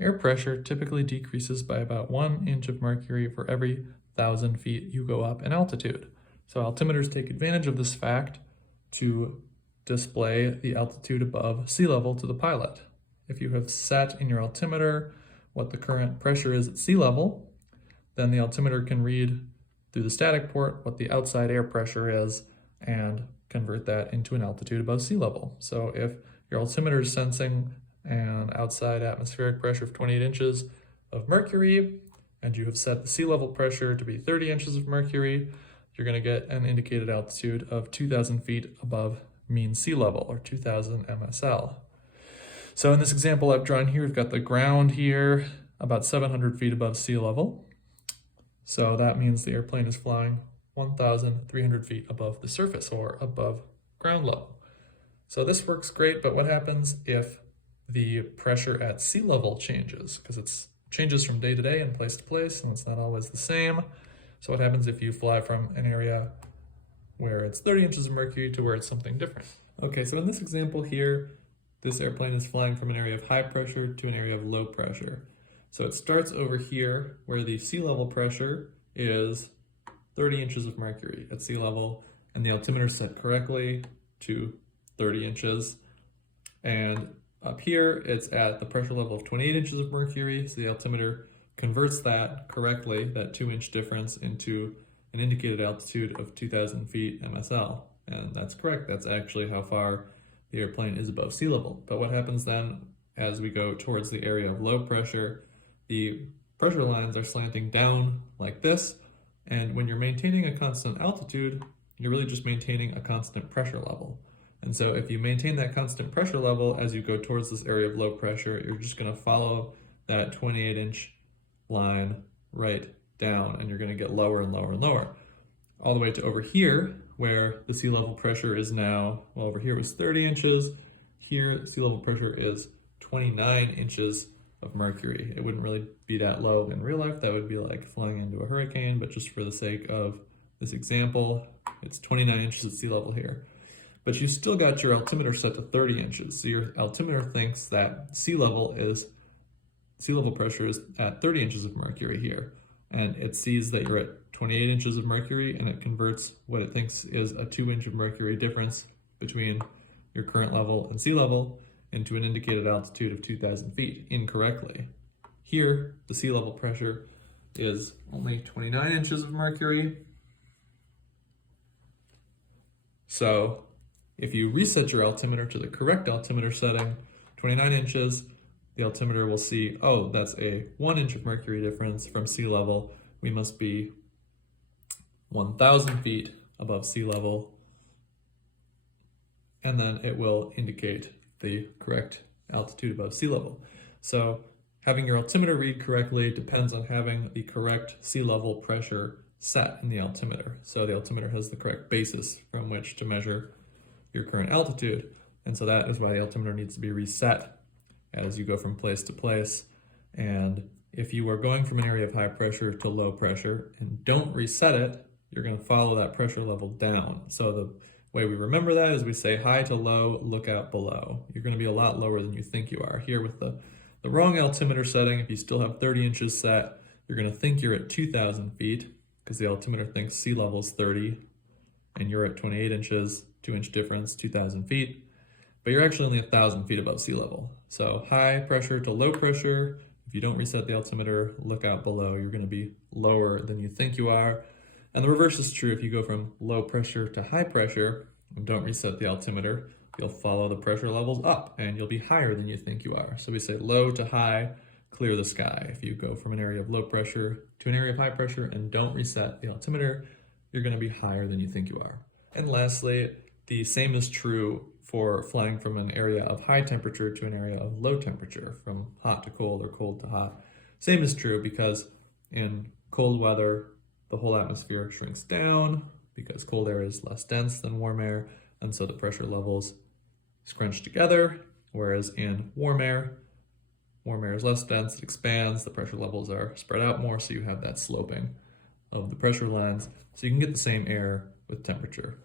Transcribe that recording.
air pressure typically decreases by about 1 inch of mercury for every 1,000 feet you go up in altitude. So altimeters take advantage of this fact to display the altitude above sea level to the pilot. If you have set in your altimeter what the current pressure is at sea level, then the altimeter can read through the static port what the outside air pressure is and convert that into an altitude above sea level. So if your altimeter is sensing an outside atmospheric pressure of 28 inches of mercury, and you have set the sea level pressure to be 30 inches of mercury, you're going to get an indicated altitude of 2,000 feet above mean sea level, or 2,000 MSL. So in this example I've drawn here, we've got the ground here about 700 feet above sea level. So that means the airplane is flying 1,300 feet above the surface, or above ground level. So this works great, but what happens if the pressure at sea level changes? Because it changes from day to day and place to place, and it's not always the same. So what happens if you fly from an area where it's 30 inches of mercury to where it's something different? Okay, so in this example here, this airplane is flying from an area of high pressure to an area of low pressure. So it starts over here where the sea level pressure is 30 inches of mercury at sea level, and the altimeter is set correctly to 30 inches. And up here, it's at the pressure level of 28 inches of mercury, so the altimeter converts that correctly, that 2-inch difference, into an indicated altitude of 2,000 feet MSL. And that's correct, that's actually how far the airplane is above sea level. But what happens then as we go towards the area of low pressure, the pressure lines are slanting down like this, and when you're maintaining a constant altitude, you're really just maintaining a constant pressure level. And so if you maintain that constant pressure level as you go towards this area of low pressure, you're just going to follow that 28-inch line right down, and you're going to get lower and lower and lower, all the way to over here, where the sea level pressure is now, well, over here it was 30 inches. Here, sea level pressure is 29 inches of mercury. It wouldn't really be that low in real life. That would be like flying into a hurricane, but just for the sake of this example, it's 29 inches at sea level here. But you still got your altimeter set to 30 inches. So your altimeter thinks that sea level pressure is at 30 inches of mercury here. And it sees that you're at 28 inches of mercury, and it converts what it thinks is a 2-inch of mercury difference between your current level and sea level into an indicated altitude of 2,000 feet incorrectly. Here, the sea level pressure is only 29 inches of mercury. So if you reset your altimeter to the correct altimeter setting, 29 inches, the altimeter will see, oh, that's a 1 inch of mercury difference from sea level. We must be 1,000 feet above sea level. And then it will indicate the correct altitude above sea level. So having your altimeter read correctly depends on having the correct sea level pressure set in the altimeter. So the altimeter has the correct basis from which to measure your current altitude. And so that is why the altimeter needs to be reset as you go from place to place. And if you are going from an area of high pressure to low pressure and don't reset it, you're going to follow that pressure level down. So the way we remember that is we say high to low, look out below. You're going to be a lot lower than you think you are. Here with the wrong altimeter setting, if you still have 30 inches set, you're going to think you're at 2,000 feet because the altimeter thinks sea level is 30 and you're at 28 inches, 2-inch difference, 2,000 feet, but you're actually only 1,000 feet above sea level. So high pressure to low pressure, if you don't reset the altimeter, look out below. You're going to be lower than you think you are. And the reverse is true. If you go from low pressure to high pressure and don't reset the altimeter, you'll follow the pressure levels up and you'll be higher than you think you are. So we say low to high, clear the sky. If you go from an area of low pressure to an area of high pressure and don't reset the altimeter, you're going to be higher than you think you are. And lastly, the same is true for flying from an area of high temperature to an area of low temperature, from hot to cold or cold to hot. Same is true because in cold weather, the whole atmosphere shrinks down because cold air is less dense than warm air, and so the pressure levels scrunch together, whereas in warm air is less dense, it expands, the pressure levels are spread out more, so you have that sloping of the pressure lines, so you can get the same air with temperature.